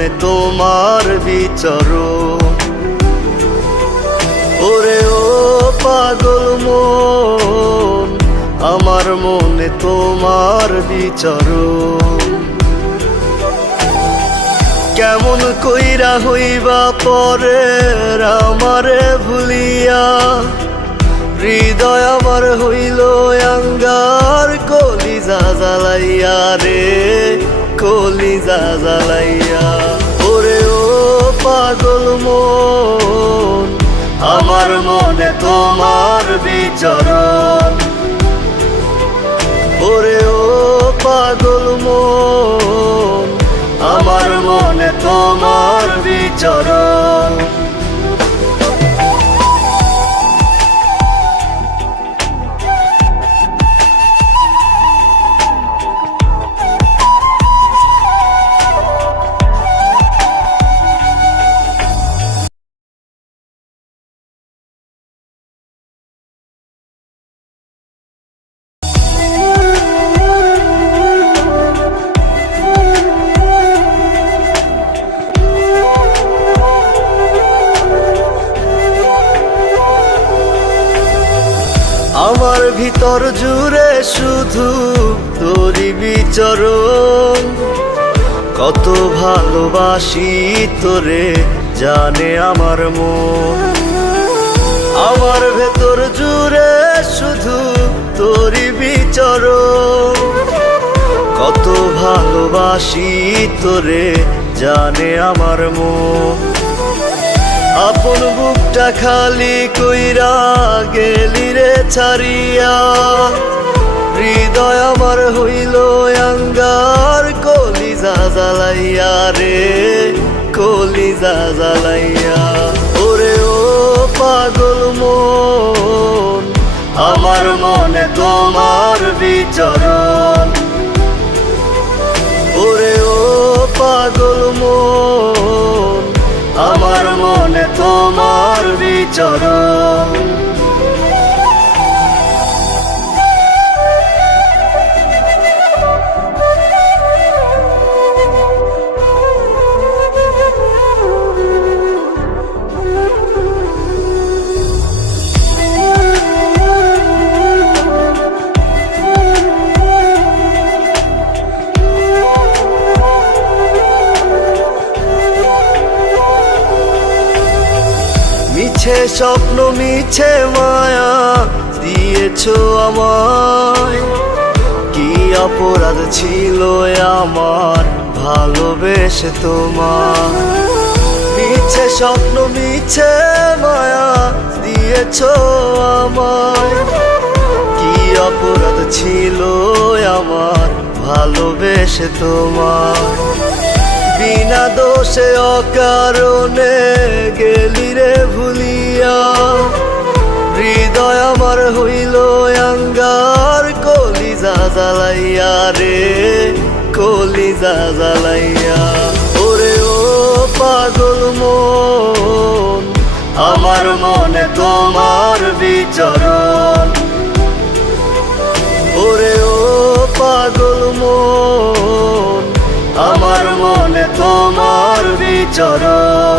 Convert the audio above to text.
মনে তোমার বিচরণ। ওরে ও পাগল মন, আমার মনে তোমার বিচরণ। কেমন কইরা হইবা পরের আমারে ভুলিয়া, হৃদয় আমার হইল আঙ্গার কলিজা জ্বালাইয়া রে, কলিজা জ্বালাইয়া। ওরে ও পাগল মন, আমার মনে তোমার বিচরণ। ওরে ও পাগল মন, আমার মনে তোমার বিচরণ। আমার ভিতর জুড়ে শুধু তোরই বিচরণ। কত ভালোবাসি তোরে জানে আমার মন। আমার ভেতর জুড়ে শুধু তোরই বিচরণ। কত ভালোবাসি তোরে জানে আমার মন। আপন বুকটা খালি কইরা গেলি রে ছাড়িয়া, হৃদয় আমার হইল আঙ্গার কলিজা জ্বালাইয়া রে, কলিজা জ্বালাইয়া। ওরে ও পাগল মন, আমার মনে তোমার বিচরণ। ওরে ও পাগল মন, আমার মনে তোমার বিচরণ। মিছে স্বপ্ন মিছে মায়া দিয়েছো আমায়, কি অপরাধ ছিল আমার ভালোবেসে তোমার। মিছে স্বপ্ন মিছে মায়া দিয়েছো আমায়, কি অপরাধ ছিল আমার ভালোবেসে তোমার। বিনা দোষে অকারণে গেলি রে ভুলিয়া, হৃদয় আমার হইল আঙ্গার কলিজা জ্বালাইয়া রে, কলিজা জ্বালাইয়া। ওরে ও পাগল মন, আমার মনে তোমার বিচরণ। ওরে ও পাগল মন, আমার মনে তোমার বিচরণ।